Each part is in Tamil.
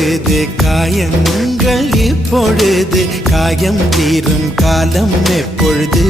எப்பொழுது காயங்கள் இப்பொழுது காயம் தீரும் காலம் எப்பொழுது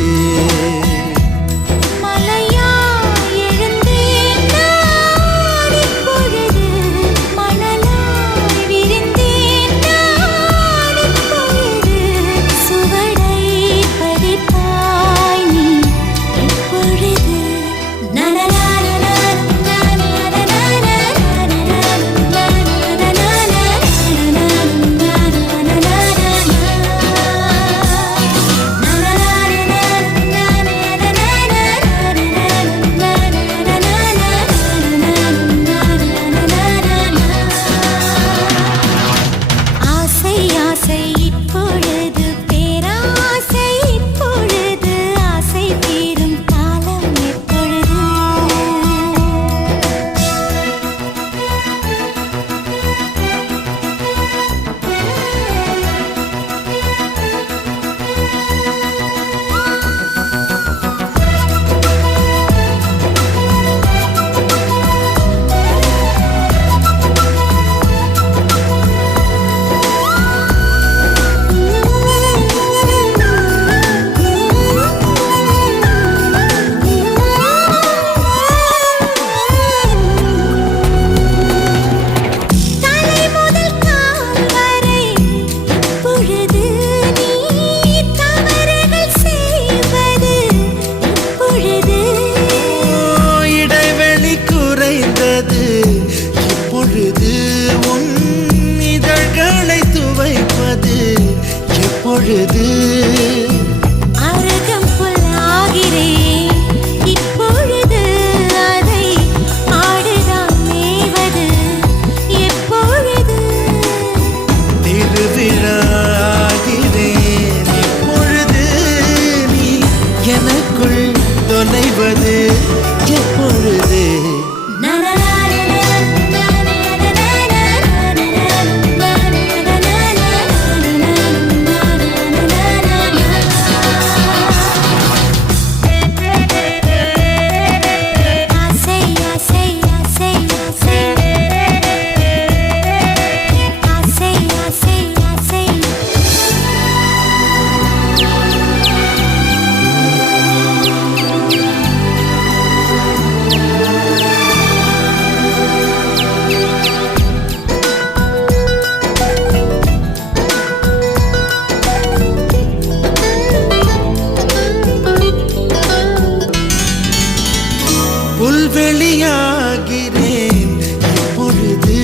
புல்வெளியாகிறேன் இப்பொழுது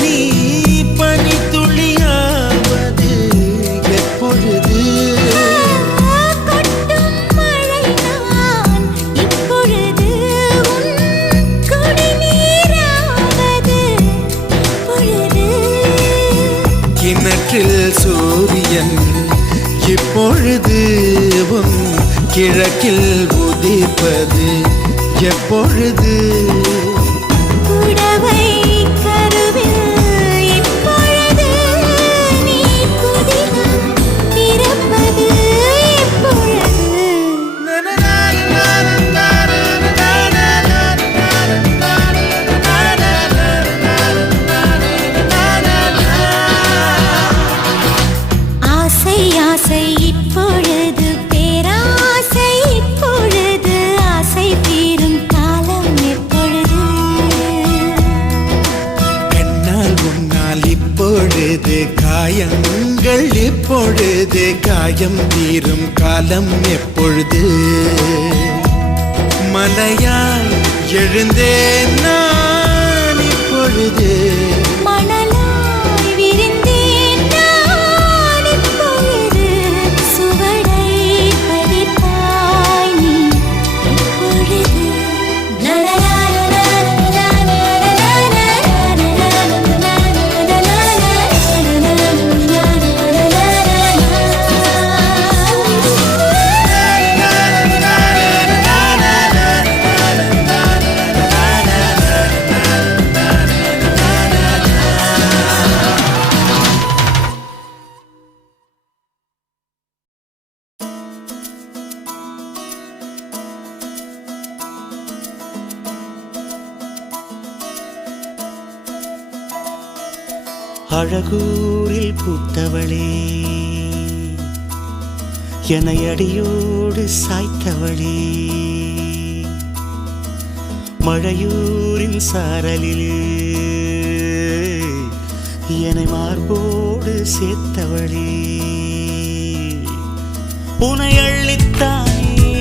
நீ பனித்துளியாவது எப்பொழுது கொட்டும் மழை நான் இப்பொழுது குடிநீராவது எப்பொழுது கிணற்றில் சூரியன் இப்பொழுது கிழக்கில் உதிப்பது எப்பொழுது புடவை கருவில் இப்பொழுது நீ புதினம் பிறப்பது எப்பொழுது ஆசை ஆசை இப்பொழுது பேராசை இப்பொழுது ஆசை தீரும் காலம் எப்பொழுது கண்ணால் உன்னால் இப்பொழுது காயங்கள் இப்பொழுது காயம் தீரும் காலம் எப்பொழுது மலையாய் எழுந்தேன் நான் இப்பொழுது மணலாய் விரிந்தேன் நான் இப்பொழுது சுவடை பதிப்பாய் நீ இப்பொழுது அழகூரில் பூத்தவளே என்னை அடியோடு சாய்த்தவளே மழையூரின் சாரலிலே என்னை மார்போடு சேர்த்தவளே உனை அள்ளித்தானே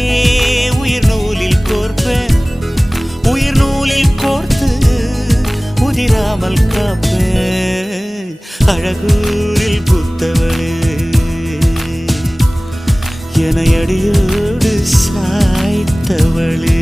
உயிர் நூலில் கோர்ப்பேன் உயிர் நூலில் கோர்த்து உதிராமல் காப்பேன் அழகூரில் பூத்தவளே என்னை அடியோடு சாய்த்தவளே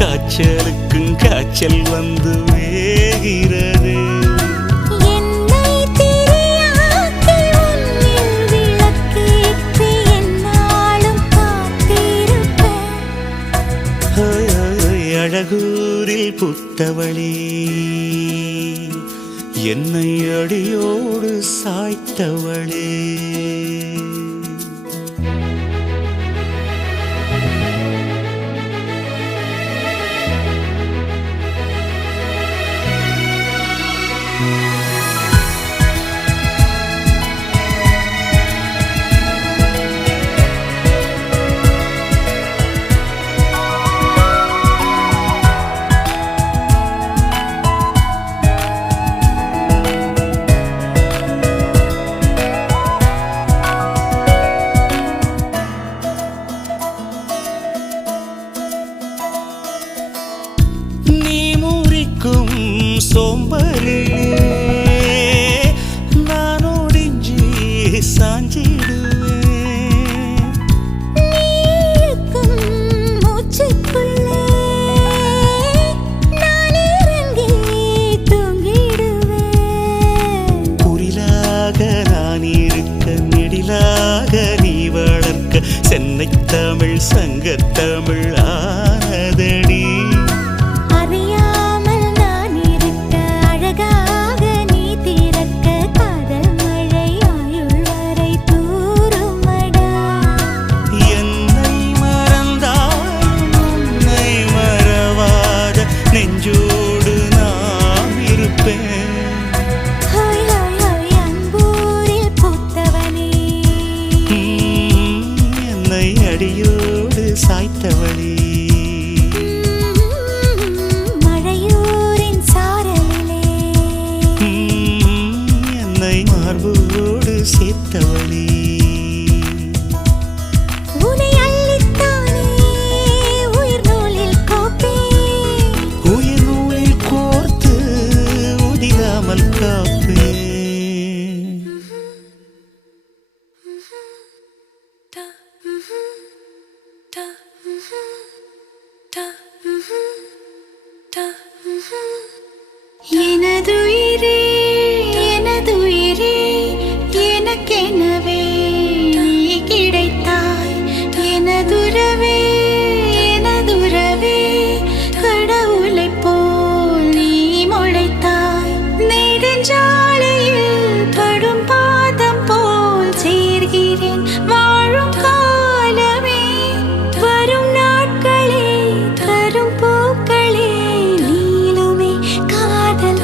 காய்ச்சலுக்கும் காய்ச்சல் வந்து வேகிறது என்னை திரியாக்கி உன்னில் விளக்கேற்றி என்னாலும் காத்திருப்பேன் அழகூரில் புத்தவளே என்னை அடியோடு சாய்த்தவளே சோம்பலிலே நான் ஒடிஞ்சி சாஞ்சிடுவேன் நீக்கும் மூச்சுக்குள்ளே நான் இறங்கி தூங்கிடுவேன் புரிலாக நான் இருக்க நெடிலாக நீ வளர்க்க சென்னை தமிழ் சங்கத்தமிழ் ஆனதடி நெஞ்சோடு நாம் இருப்பேன் அன்பூரில் பூத்தவனே என்னை அடியோடு சாய்த்தவளே மழையூரின் சாரலிலே என்னை மார்போடு சேர்த்தவளே எனதுயிரே எனதுயிரே எனக்கெனவே நீ கிடைத்தாய் எனதுறவே எனதுறவே கடவுளைப் போல் நீ முளைத்தாய் நெடுஞ்சாலையில் படும் பாதம் போல் சேர்கிறேன் வாழும் காலமே வரும் நாட்களே தரும் பூக்களே நீளுமே காதல்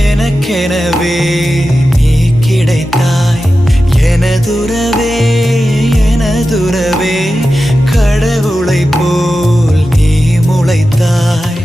எனக்கெனவே நீ கிடைத்தாய் எனதுறவே எனதுறவே கடவுளை போல் நீ முளைத்தாய்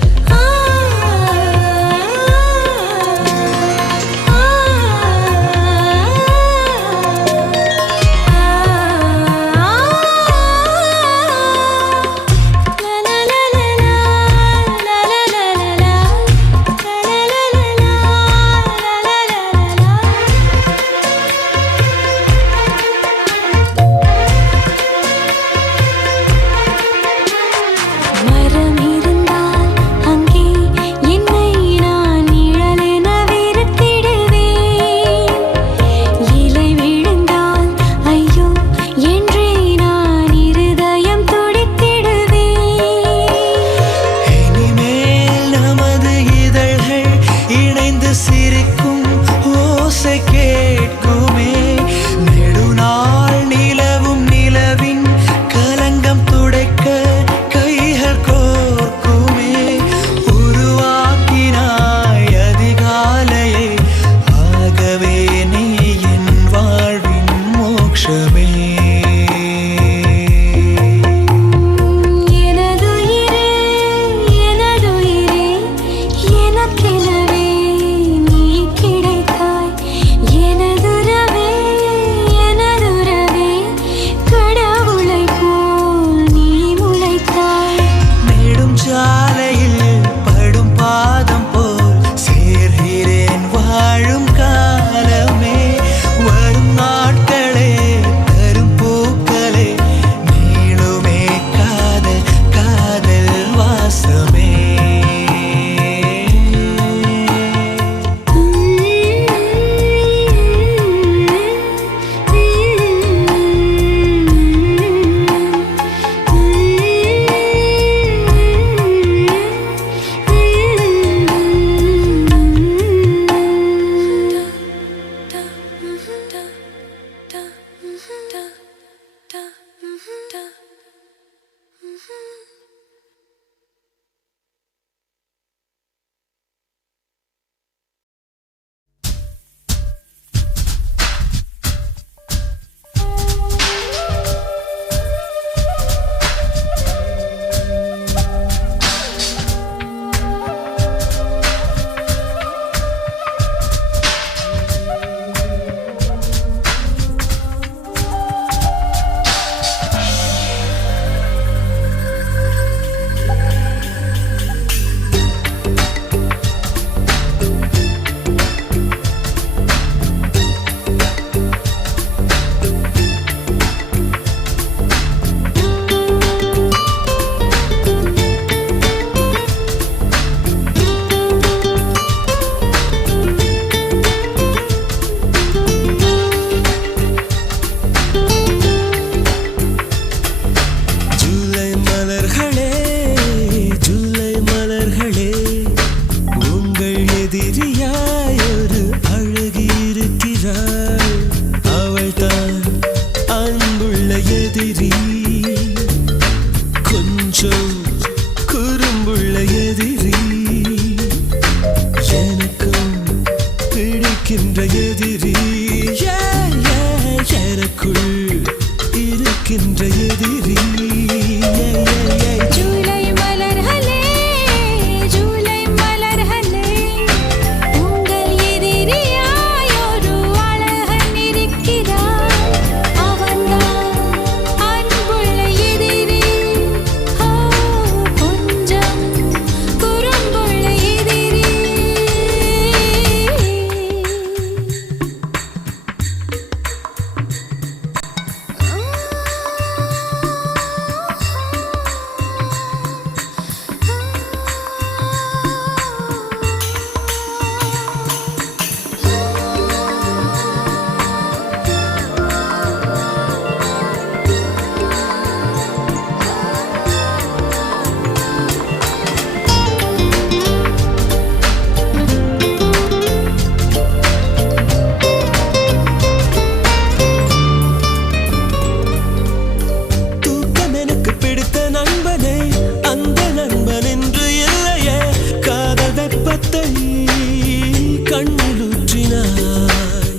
கண்ணில் ஊற்றினாய்.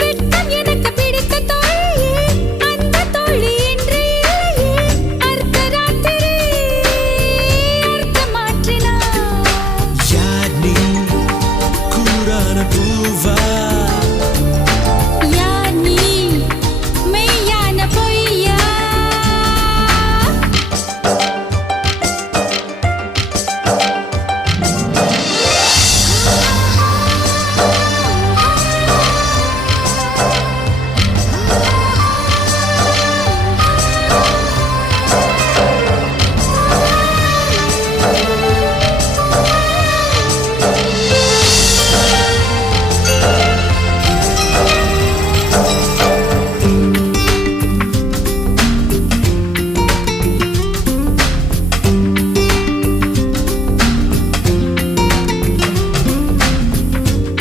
வெட்கம் எனக்கு பிடித்த தோழியே, அந்த தோழி இன்று இல்லையே. அர்த்தராத்திரி அர்த்தம் மாற்றினாய். யார் நீ கூரான பூவா? யார் நீ மெய்யான பொய்யா?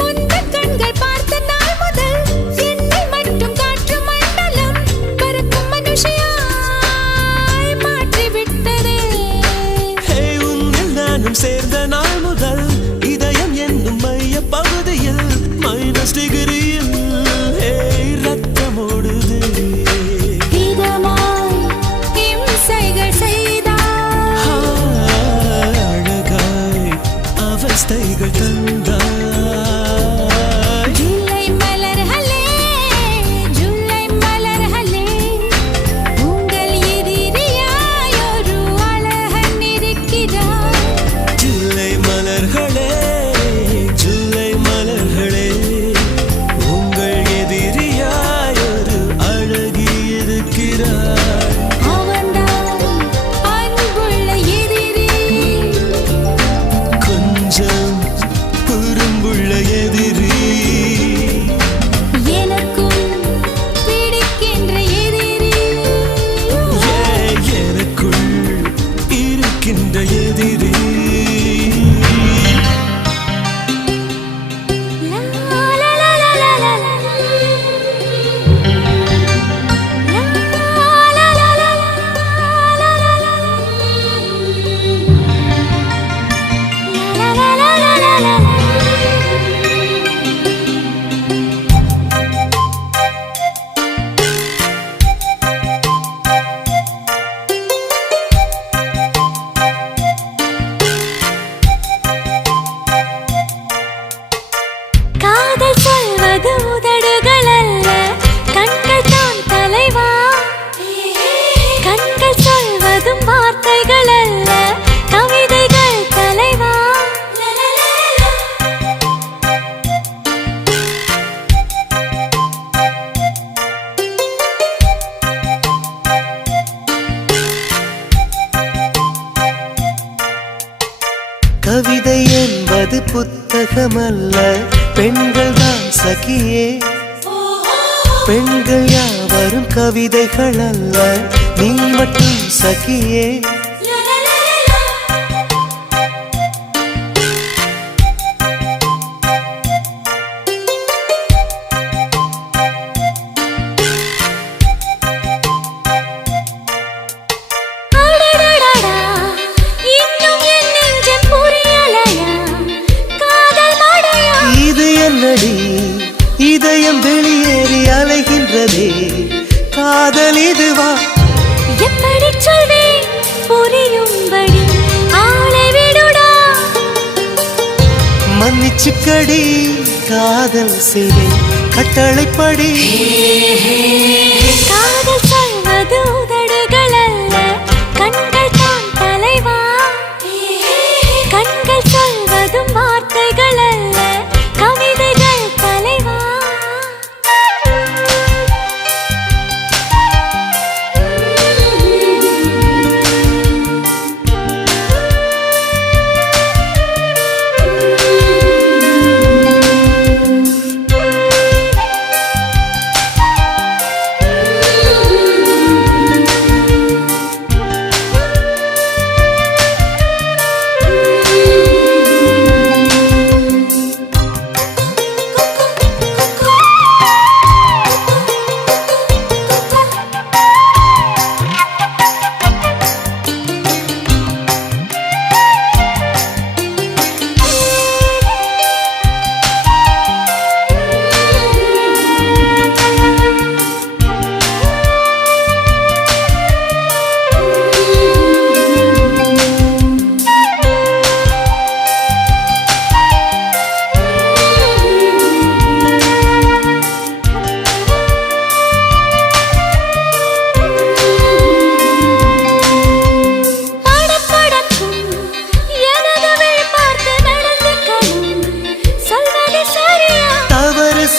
உந்தன் கண்கள் பார்த்த நாள் முதல் என்னை மட்டும் காற்று மண்டலம் பறக்கும் மனுஷியாய் மாற்றிவிட்டதே. ஹே, உன்னில் நானும் சேர்ந்த நாள் முதல் இதயம் என்னும் மைய பகுதியில் மைனஸ் டிகிரியில் ரத்தம் ஓடுது. இதமாய் இம்சைகள் செய்தாய். அழகாய் அவஸ்தைகள் தந்தாய். ஜூலை மலர்களே, ஜூலை மலர்களே, உங்கள் எதிரியாய் ஒரு அழகன் இருக்கிறார். ஜூலை மலர்களே, ஜூலை மலர்களே, உங்கள் எதிரியாய் ஒரு அழகி இருக்கிறார். அவன்தான் அன்புள்ள எதிரி. கொஞ்சம் குறும்புள்ள எதிரி. எனக்கும் பிடிக்கின்ற எதிரி. எனக்குள் இருக்கின்ற எதிரி. லா, லா, லா, லா, லா, லா, லா. லா, லா, லா, லா, லா, லா, லா, லா. லா, லா, லா, லா, லா, லா, லா. காதல் சொல்வது உதடுகள் அல்ல, கண்கள் தான் தலைவா. கண்கள் சொல்வதும் வார்த்தைகள் அல்ல, கவிதைகள் தலைவா. கவிதை என்பது புத்தகமல்ல, பெண்கள் தான் சகியே. பெண்கள் யாவரும் கவிதைகள் அல்ல, நீ மட்டும் சகியே. அடடடடா, இன்னும் என் நெஞ்சம் புரியலையா? காதல் மழையா? இது என்னடி இதயம் வெளியேறி அலைகின்றதே, காதல் இதுவா? எப்படி சொல்வேன் புரியும்படி? ஆளை விடுடா. மன்னிச்சுக்கடி, காதல் செய்வேன் கட்டளைப்படி. காதல் சொல்வது உதடுகள் அல்ல, கண்கள் தான் தலைவா. கண்கள் சொல்வதும் வார்த்தைகள் அல்ல, கவிதைகள் தலைவா.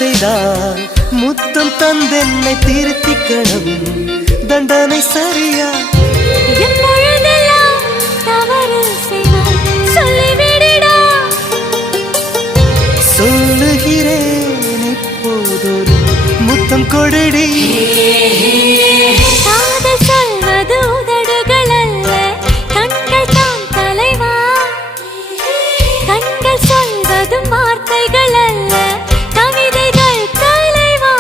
செய்தால் முத்தம் தந்தென்னை திருத்திக்கணும். தண்டனை சரியா? எப்பொழுதெல்லாம் தவறு செய்வாய் சொல்லிவிடுடா. சொல்லுகிறேன் இப்போதொரு முத்தம் கொடடி. காதல் சொல்வது உதடுகள் அல்ல, கண்கள் தான் தலைவா. கண்கள் சொல்வதும் வார்த்தைகள் அல்ல, கவிதைகள் தலைவா.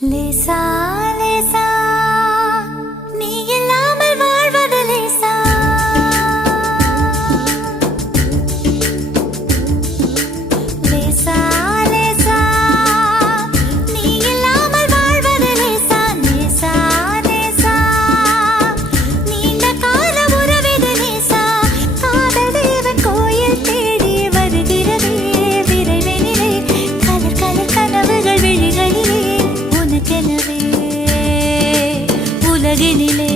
லேசா லேசா நீ இல்லாமல் வாழ்வது லேசா. லேசா லேசா நீ இல்லாமல் வாழ்வது லேசா. லேசா லேசா நீண்ட கால உறவிது லேசா. காதல் தேவன் கோயில் தேடி வருகிறதே விரைவினிலே. கலர் கலர் கனவுகள் விழிகளிலே உனக்கெனவே உலகினிலே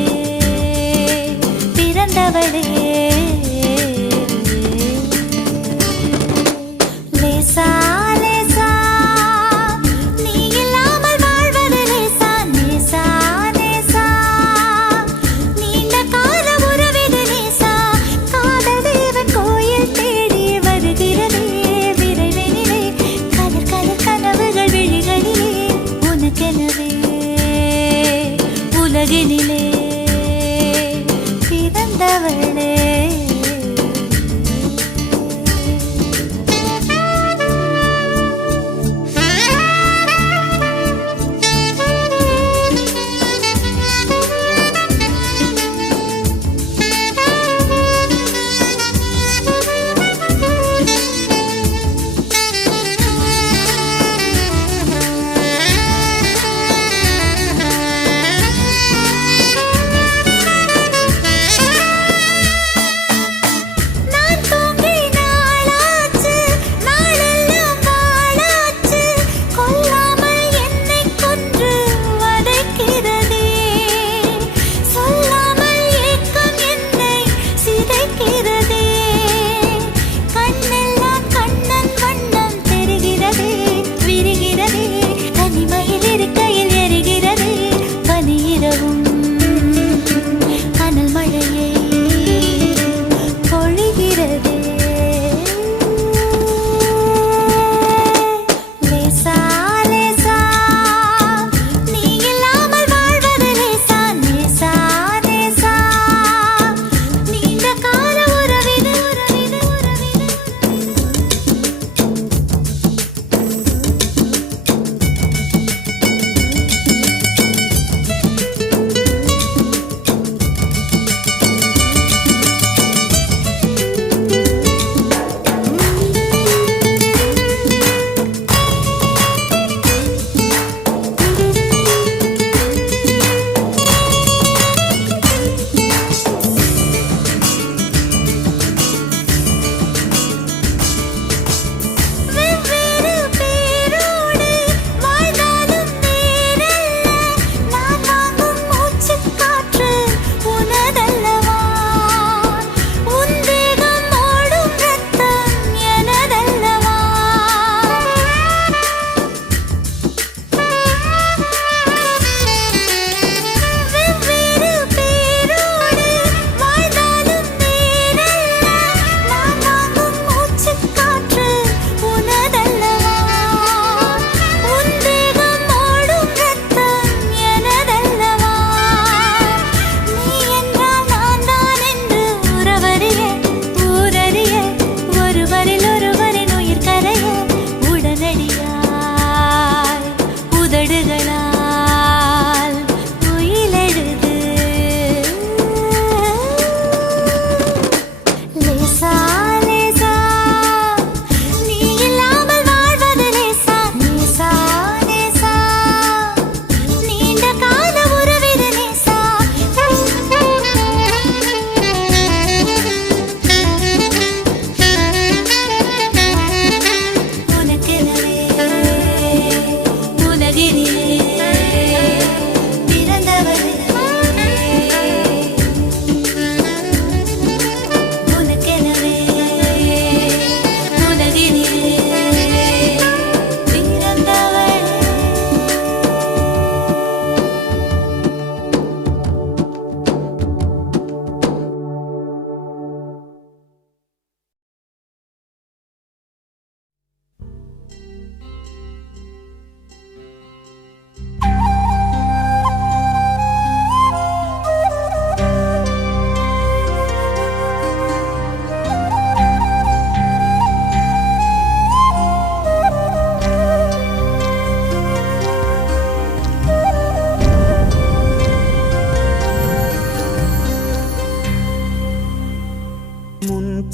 பிறந்தவளே. லேசா லேசா நீ இல்லாமல் வாழ்வது லேசா. லேசா லேசா நீண்ட கால உறவிது லேசா. காதல் தேவன் கோயில் தேடி வருகிறதே விரைவினிலே. கலர் கலர் கனவுகள் விழிகளிலே உனக்கெனவே உலகினிலே பிறந்தவளே.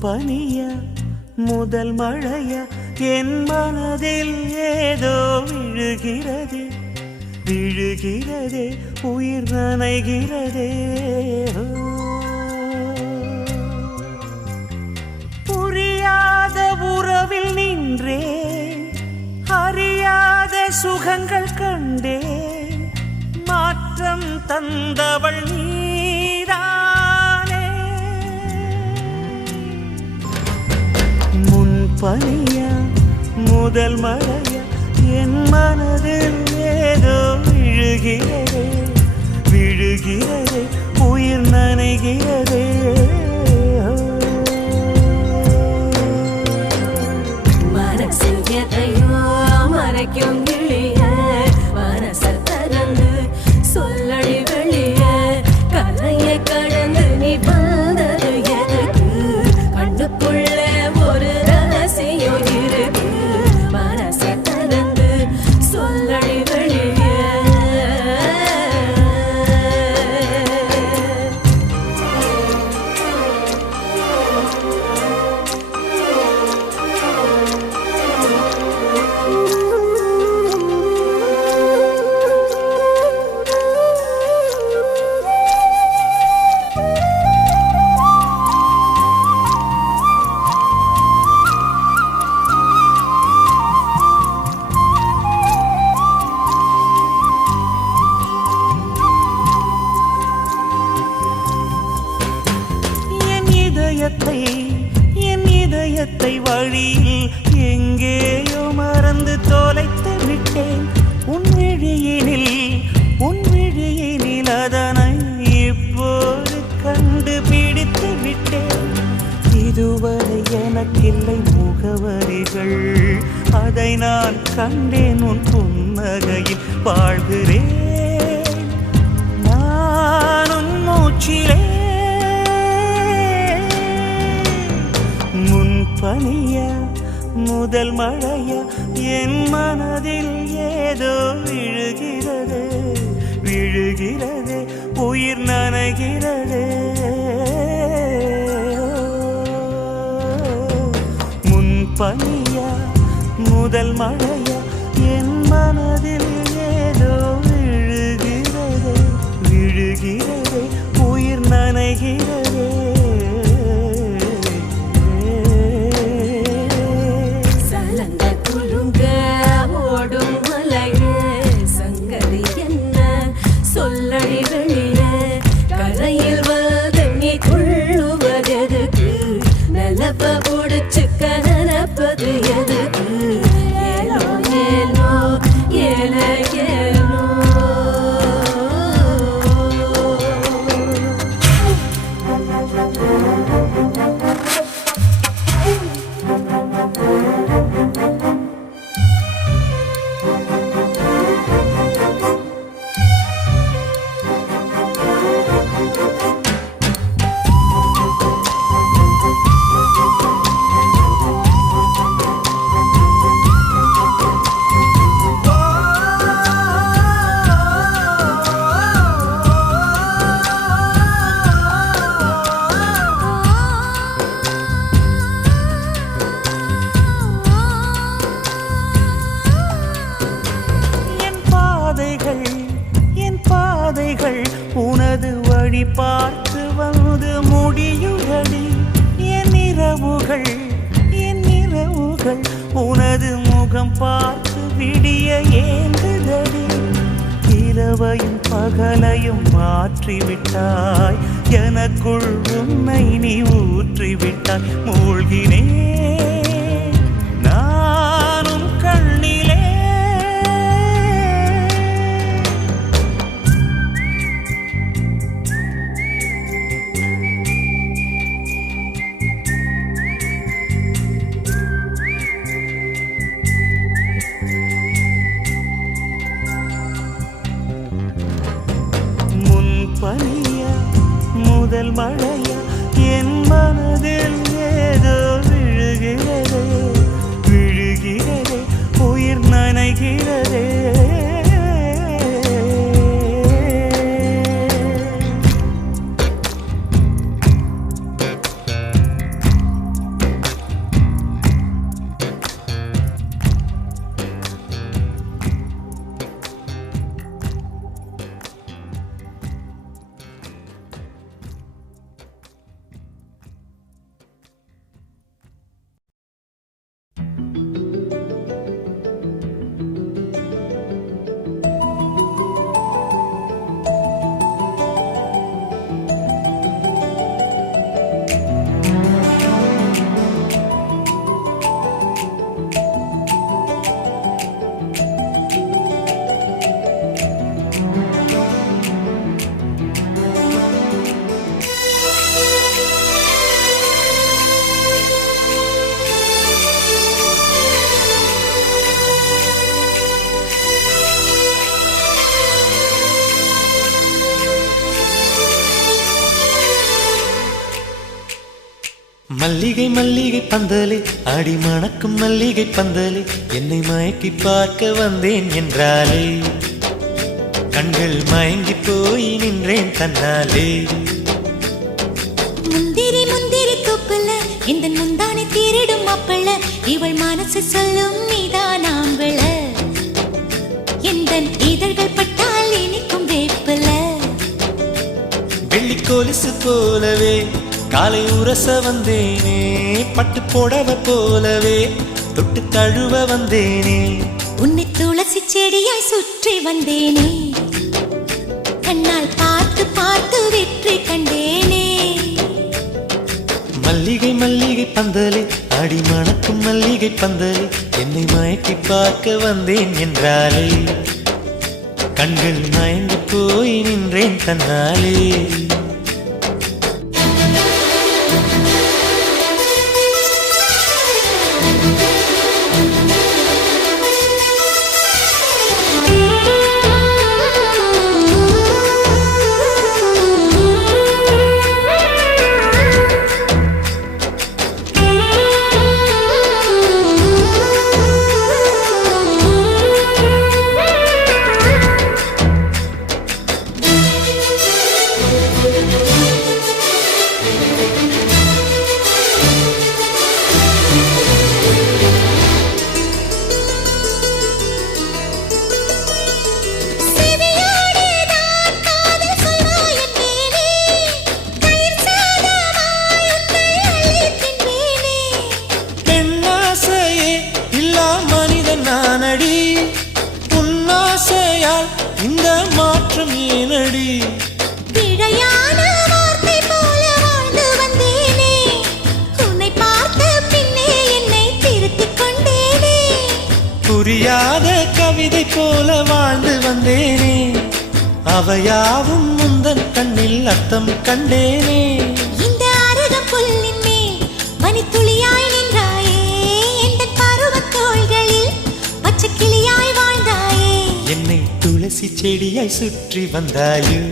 பனியா முதல் மழையா என் மனதில் ஏதோ விழுகிறது விழுகிறதே உயிர் நனைகிறதே புரியாத உறவில் நின்றேன் அறியாத சுகங்கள் கண்டேன் மாற்றம் தந்தவள் நீதானே முன் பனியா முதல் மழையா என் மனதில் ஏதோ விழுகிறதே விழுகிறதே உயிர் நனைகிறதே மனசில் எதையோ மறைக்கும் கிளிய மனசை திறந்து சொல்லடி வெளிய கரையை கடந்து நீ வந்தது எதுக்கு கண்ணுக்குள்ள ஒரு ரகசியம் இருக்கு மனசை திறந்து சொல்லடி வெளிய என் இதயத்தை வழியில் எங்கேயோ மறந்து தொலைத்து விட்டேன் உன் விழியினில் அதனை இப்போது கண்டுபிடித்து விட்டேன் இதுவரை எனக்கில்லை முகவரிகள் அதை நான் கண்டேன் உன் புன்னகையில் வாழ்கிறேன் நானும் மூச்சிலே பனியா முதல் மழையா என் மனதில் ஏதோ விழுகிறது விழுகிறது உயிர் நனைகிறது முன் பனியா முதல் மழையா என் மனதில் ஏதோ விழுகிறது விழுகிறது உயிர் நனைகிறது சொல்லடி வெளிய கரையில் வந்து நீ கொள்ளுவதெதுக்கு நிலப்ப புடிச்சுக்க நினைப்பது எதுக்கு ஏலோ ஏலோ ஏல ஏலோ உனது வழி பார்த்து வந்து முடியுதடி என் இரவுகள் உனது முகம் பார்த்து விடிய ஏங்குதடி இரவையும் பகலையும் மாற்றிவிட்டாய் எனக்குள் உன்னை நீ ஊற்றிவிட்டாய் மூழ்கினேன் நானும் கண்ணிலே பனியா முதல் மழையா என் மனதில் ஏதோ விழுகிறதே விழுகிறதே உயிர் நனைகிறதே மல்லிகை மல்லிகை பந்தலே ஆடி மணக்கும் மல்லிகை பந்தலே என்னை மயக்கி பார்க்க வந்தேன் என்றாலே கண்கள் மயங்கி போய் நின்றேன் தன்னாலே முந்திரி முந்திரி தொப்புல இந்த முந்தானை தீரிடும் மாப்பிள்ள இவள் மனசு சொல்லும் நீதான் ஆம்பள எந்த இதழ்கள் பட்டால் இனிக்கும் வேப்பில வெள்ளி கொலுசு போலவே காலை உரச வந்தேனே பட்டு புடவ போலவே தொட்டு தழுவ வந்தேனே உன்னை துளசி செடியாய் சுற்றி வந்தேனே கண்ணால் பார்த்து பார்த்து வெற்றி கண்டேனே மல்லிகை மல்லிகை பந்தலே ஆடி மணக்கும் மல்லிகை பந்தலே என்னை மயக்கி பார்க்க வந்தேன் என்றாலே கண்கள் மயங்கி போய் நின்றேன் தன்னாலே இந்த மாற்றம் ஏனடி பிழையான வார்த்தை போல வாழ்ந்து வந்தேனே உன்னை பார்த்த பின்னே என்னை திருத்திக் கொண்டேனே புரியாத கவிதை போல வாழ்ந்து வந்தேனே அவையாவும் முந்தன் கண்ணில் அர்த்தம் கண்டேனே இந்த அருக புல்லின் மேல் பனித்துளியாய் நின்றாயே எந்த பருவத் தோள்களில் பச்சை கிளியாய் வாழ்ந்தாயே என்னை துளசி செடியாய் சுற்றி வந்தாயோ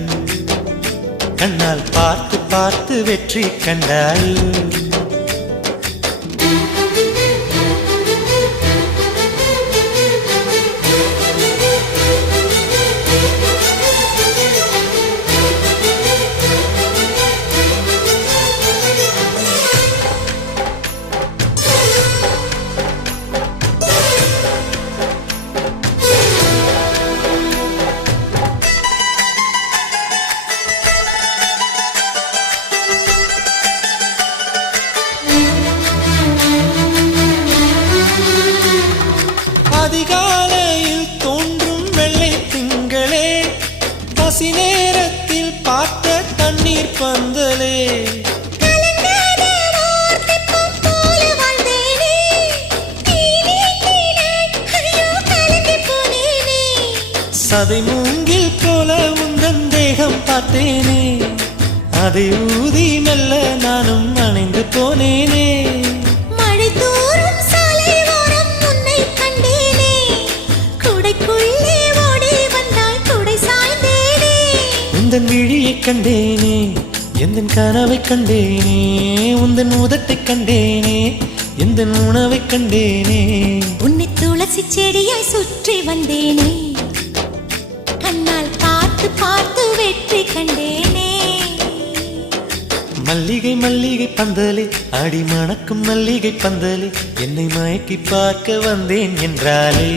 கண்ணால் பார்த்து பார்த்து வெற்றி கண்டாயோ அதிகாலையில் தோன்றும் வெள்ளை திங்களே பசி நேரத்தில் பார்த்த தண்ணீர் பந்தலே சதை மூங்கில் போல உந்தன் தேகம் பார்த்தேனே அதை ஊதி மெல்ல நானும் அணைந்து போனேனே மழை தூரும் சாலை ஓரம் உன்னை கண்டேனே குடைக்குள்ளே ஓடி வந்தாய் குடை சாய்ந்தேனே உந்தன் விழியை கண்டேனே எந்தன் கனவை கண்டேனே உந்தன் உதட்டை கண்டேனே எந்தன் உணவை கண்டேனே உன்னை துளசி செடியாய் சுற்றி வந்தேனே கண்ணால் பார்த்து பார்த்து வெற்றி கண்டேனே மல்லிகை மல்லிகை பந்தலே ஆடி மணக்கும் மல்லிகை பந்தலே என்னை மயக்கி பார்க்க வந்தேன் என்றாலே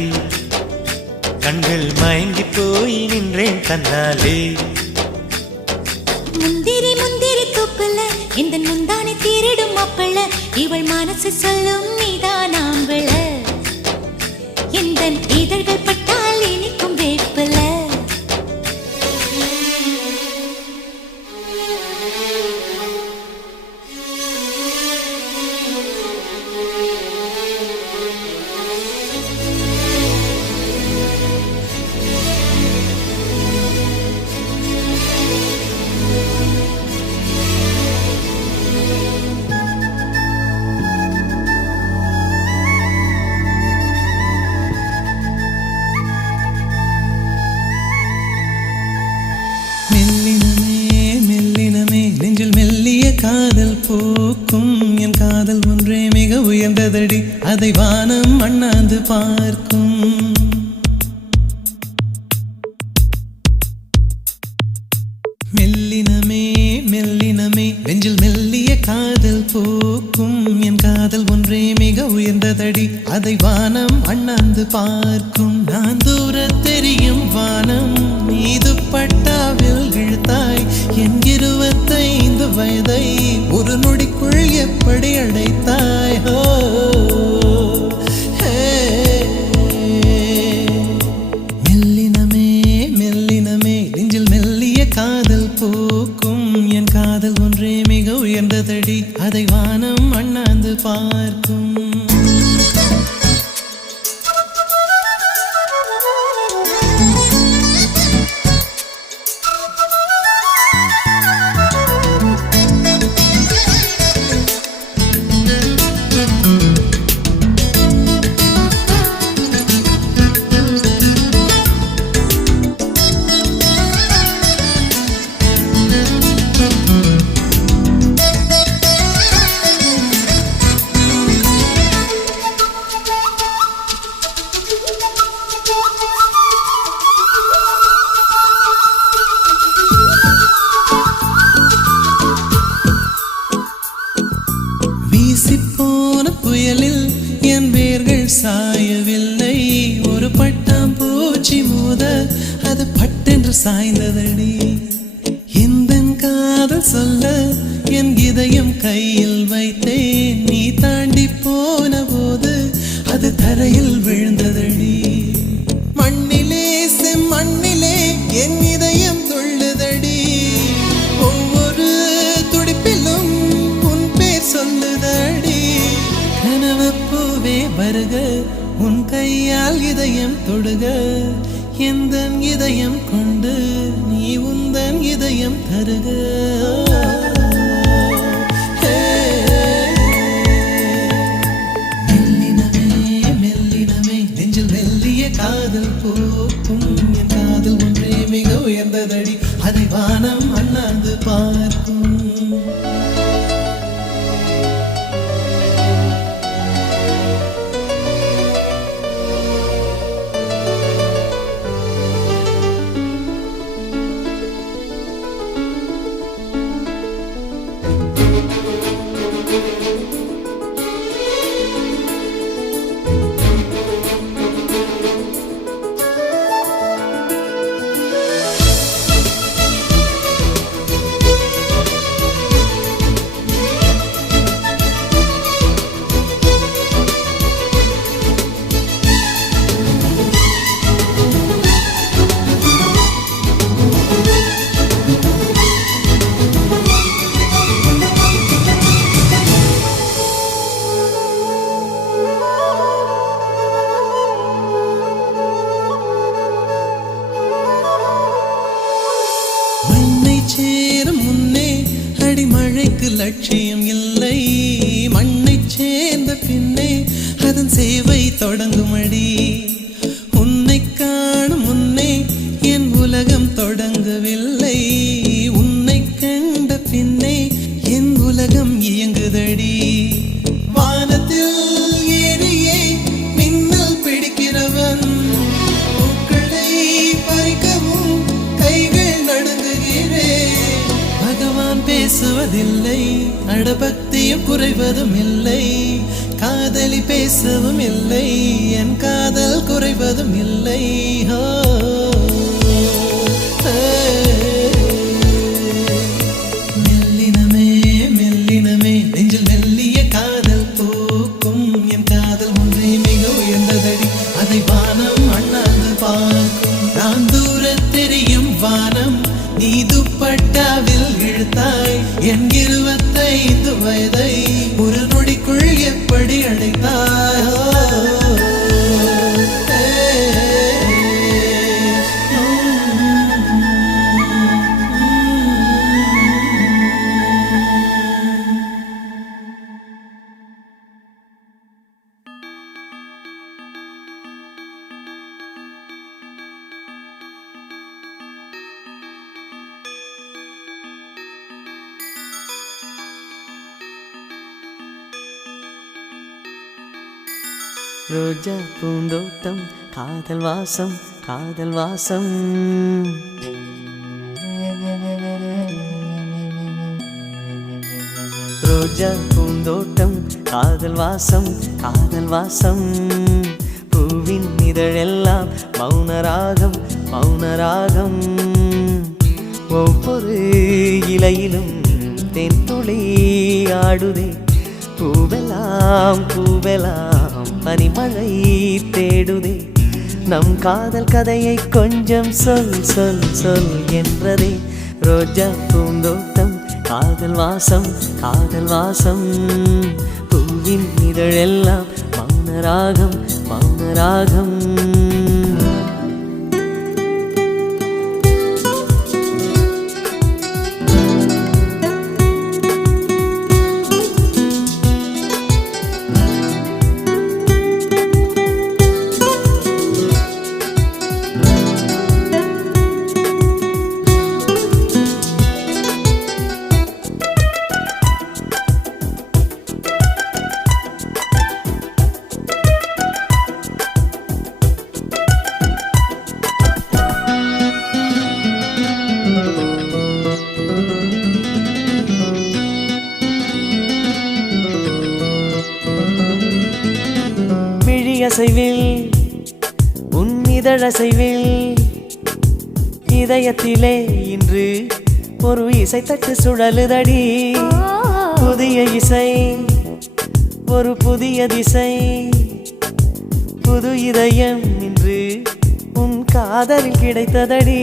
கண்கள் மயங்கி போய் நின்றேன் தன்னாலே முந்திரி முந்திரி தொப்புல இந்த முந்தானை தீரிடும் மாப்பிள்ள இவள் மனசு சொல்லும் நீதான் ஆம்பள எந்த இதழ்கள் பட்டால் இனிக்கும் வேப்பில மெல்லினமே மெல்லினமே நெஞ்சில் மெல்லிய காதல் பூக்கும் என் உயர்ந்ததடி அதை வானம் அண்ணாந்து பார்க்கும். மெல்லினமே மெல்லினமே நெஞ்சில் மெல்லிய காதல் பூக்கும். என் காதல் ஒன்றே மிக உயர்ந்ததடி அதை வானம் அண்ணாந்து பார்க்கும். நான் தூர தெரியும் வானம் மீது பட்டாவில் இழுத்தாய். என் 25 வயதை ஒரு நொடிக்குள் எப்படி அடைத்தாய்? ஹோ மெல்லினமே மெல்லினமே நெஞ்சில் மெல்லிய காதல் பூக்கும். என் காதல் ஒன்றே மிக உயர்ந்ததடி அதை வானம் அண்ணாந்து பார்க்கும். வீசிப்போன புயலில் என் வேர்கள் சாயவில்லை. ஒரு பட்டாம்பூச்சி மோத அது பட்டென்று சாய்ந்ததடி. எந்த காதல் சொல்ல என் இதயம் கையில் வைத்தேன். நீ தாண்டி போன போது அது தரையில் விழுந்ததடி. மண்ணிலே செம்மண்ணிலே என் இதயம் துள்ளுதடி. ஒவ்வொரு துடிப்பிலும் உன் பேர் சொல்லுதடி. கனவு பூவே வருக உன் கையால் இதயம் தொடுக. எந்தன் இதயம் கொண்டு நீ உந்தன் இதயம் தருக. காதல் பூக்கும். என் காதல் ஒன்றே மிக உயர்ந்ததடி அதை வானம் அண்ணாந்து பார்க்கும். சேரும் முன்னே அடிமழைக்கு லட்சியம் இல்லை. மண்ணை சேர்ந்த பின்னே அதன் சேவை தொடங்குமடி. உன்னை காணும் முன்னே என் உலகம் தொடங்கவில்லை. உன்னை கண்ட பின்னே என் உலகம் இயங்குதடி. வானத்தில் ஏறியே மின்னல் பிடிக்கிறவன் பூக்களை பறிக்கவும் கைகள் நடுங்குகிறேன். பகவான் பேசுவதில்லை அடபக்தியும் குறைவதும் இல்லை. காதலி பேசவும் இல்லை என் காதல் குறைவதும் இல்லை. மெல்லினமே மெல்லினமே நெஞ்சில் மெல்லிய காதல் பூக்கும். என் காதல் ஒன்றே மிக உயர்ந்ததடி அதை வானம் அண்ணாந்து பார்க்கும். நான் தூர தெரியும் வானம் நீ துப்பட்டாவில் இழுத்தாய். என் 25 வயதை ஒரு நொடிக்குள் எப்படி அடைத்தாய்? ரோஜா பூந்தோட்டம் காதல் வாசம் காதல் வாசம். ரோஜா பூந்தோட்டம் காதல் வாசம் காதல் வாசம். பூவின் இதழெல்லாம் மௌனராகம் மௌனராகம். ஒவ்வொரு இலையிலும் தென்துளி ஆடுதே. பூவெல்லாம் பூவெல்லாம் பனிமழை தேடுதே. நம் காதல் கதையை கொஞ்சம் சொல் சொல் சொல் என்றதே. ரோஜா பூந்தோட்டம் காதல் வாசம் காதல் வாசம். பூவின் இதழெல்லாம் மௌனராகம் மௌனராகம். அசைவில் உன் இதழசைவில் இதயத்திலே இன்று ஒரு இசைத்தட்டு சுழலுதடி. புதிய இசை ஒரு புதிய திசை. புது இதயம் இன்று உன் காதலில் கிடைத்ததடி.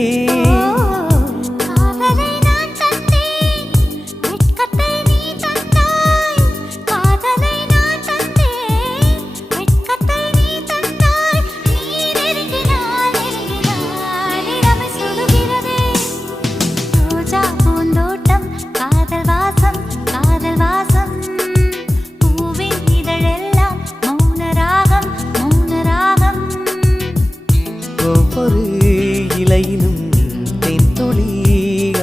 ஒவ்வொரு இலையிலும் தென்துளி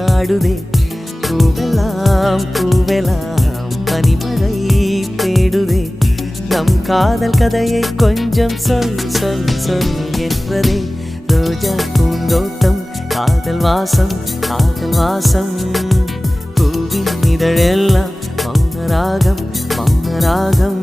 ஆடுதே. பூவெல்லாம் பூவெல்லாம் பனிமழை தேடுதே. நம் காதல் கதையை கொஞ்சம் சொல் சொல் சொல் என்றதே. ரோஜா பூந்தோட்டம் காதல் வாசம் காதல் வாசம். பூவின் இதழெல்லாம் மௌனராகம் மௌனராகம்.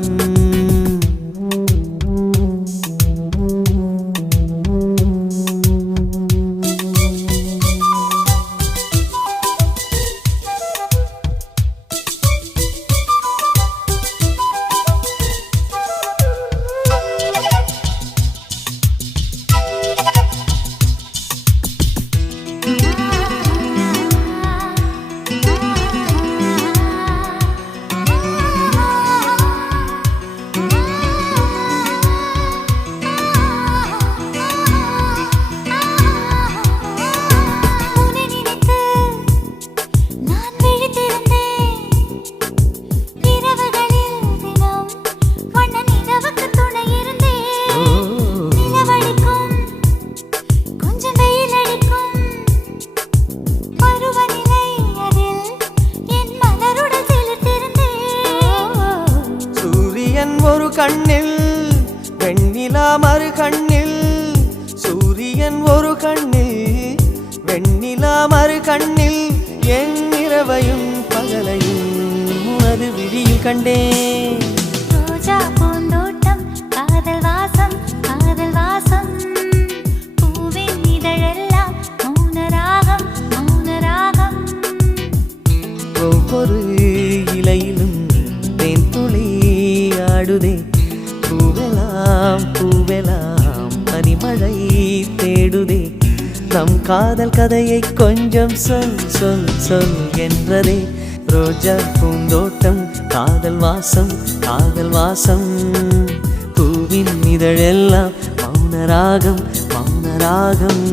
ஒரு கண்ணில் வெண்ணிலா மறு கண்ணில். சூரியன் ஒரு கண்ணில் வெண்ணிலா மறு கண்ணில். என் இரவையும் பகலையும் உனது விழியில் கண்டேன். ரோஜா பூந்தோட்டம் காதல் வாசம் காதல் வாசம். பூவின் இதழெல்லாம் மௌனராகம் மௌனராகம். ஒவ்வொரு இலையிலும் தென்துளி ஆடுதே. பூவெல்லாம் பூவெல்லாம் பனிமழை தேடுதே. நம் காதல் கதையை கொஞ்சம் சொல் சொல் சொல் என்றதே. ரோஜா பூந்தோட்டம் காதல் வாசம் காதல் வாசம். பூவின் இதழெல்லாம் மௌனராகம் மௌனராகம்.